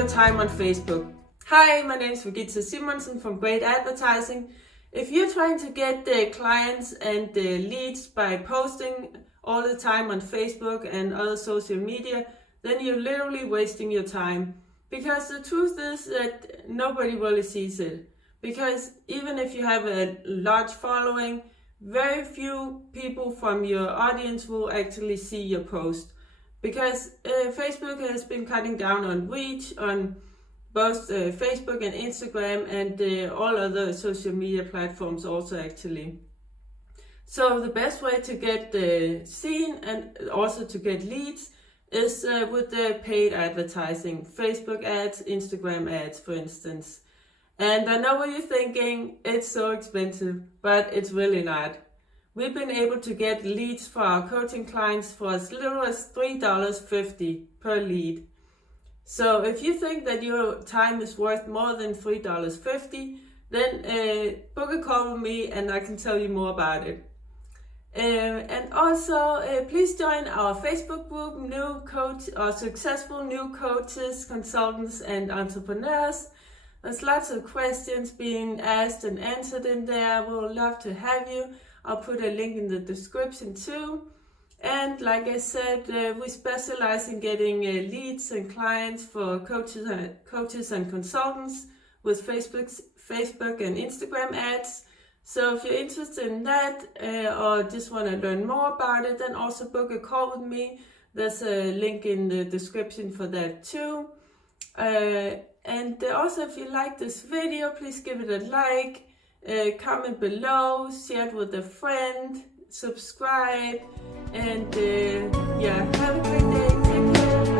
your time on Facebook. Hi, my name is Regitze from Great Advertising. If you're trying to get the clients and the leads by posting all the time on Facebook and other social media, then you're literally wasting your time. Because the truth is that nobody really sees it. Because even if you have a large following, very few people from your audience will actually see your post. Because Facebook has been cutting down on reach on both Facebook and Instagram and all other social media platforms also actually. So the best way to get seen and also to get leads is with the paid advertising, Facebook ads, Instagram ads for instance. And I know what you're thinking, it's so expensive, but it's really not. We've been able to get leads for our coaching clients for as little as $3.50 per lead. So if you think that your time is worth more than $3.50, then book a call with me and I can tell you more about it. And also, please join our Facebook group, Successful New Coaches, Consultants and Entrepreneurs. There's lots of questions being asked and answered in there. We would love to have you. I'll put a link in the description too. And like I said, we specialize in getting leads and clients for coaches and consultants with Facebook and Instagram ads. So if you're interested in that or just want to learn more about it, then also book a call with me. There's a link in the description for that too. And also if you like this video, please give it a like. Comment below, share it with a friend, subscribe, and yeah, have a great day. Take care.